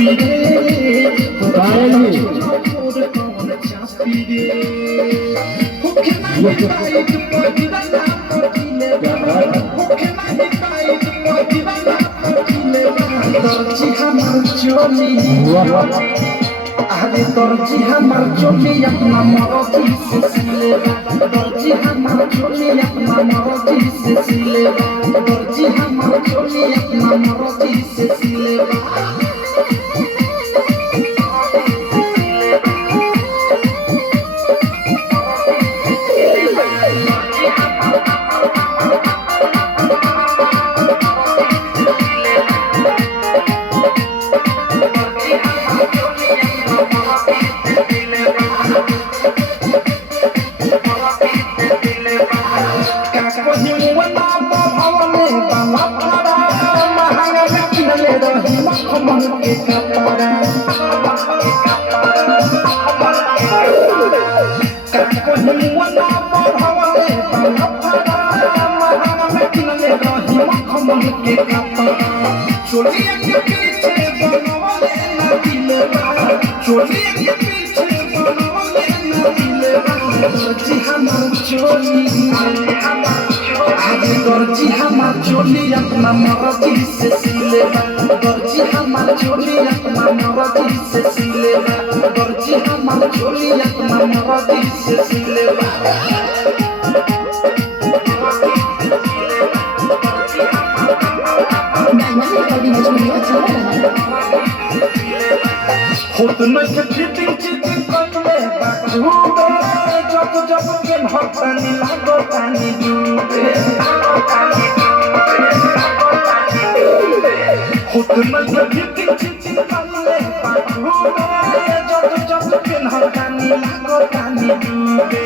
চাপিরে বাইরে চাপিরে ওকে মাইনে পাইত পদিবা না পদিলে ওকে মাইনে পাইত পদিবা না পদিলে দরজি আমার চলি আরে দরজি আমার চলি আপনা মরজি সে সিলেবা দরজি আমার চলি আপনা মরজি সে সিলেবা দরজি আমার চলি আপনা মরজি সে সিলেবা चोलिया के पीछे बनवले ना दिलवा चोलिया के पीछे बनवले ना दिलवा दर्जी हमार चोली आगे दर्जी हमार चोली अपना मर्जी से सिलेवा दर्जी हमार चोली अपना मर्जी से सिलेवा दर्जी हमार चोली अपना मर्जी से सिलेवा खुद में के फिटिंग चिटिंग करले बाटूबे जब जब के भक्तनी लागो तानी डूबे खुद में के फिटिंग चिटिंग करले बाटूबे जब जब के भक्तनी लागो तानी डूबे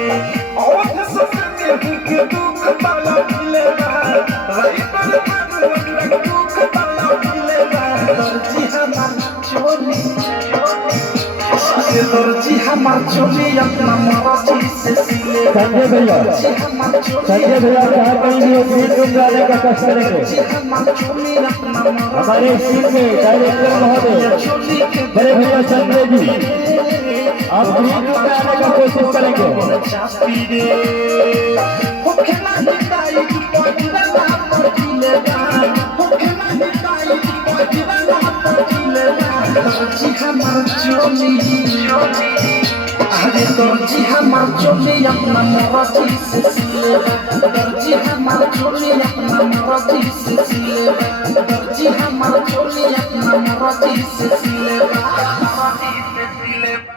और सबसे के दुख ताला मिलेगा राइट पर दुख ताला मिलेगा दर्जी हमार चोली दर्जी हमार चोली अपना मर्जी से सिले संजय भैया जहाँ कहीं भी यूट्यूब डालने का कष्ट करेंगे हमारे स्कूल में डायरेक्टर महोदय बड़े भैया संजय जी आप यूट्यूब में आने का कोशिश करेंगे दर्जी हमार चोली अरे दर्जी हमार चोली अपना मर्जी से सिलेवा दर्जी हमार चोली अपना मर्जी से सिलेवा दर्जी हमार चोली अपना मर्जी से सिलेवा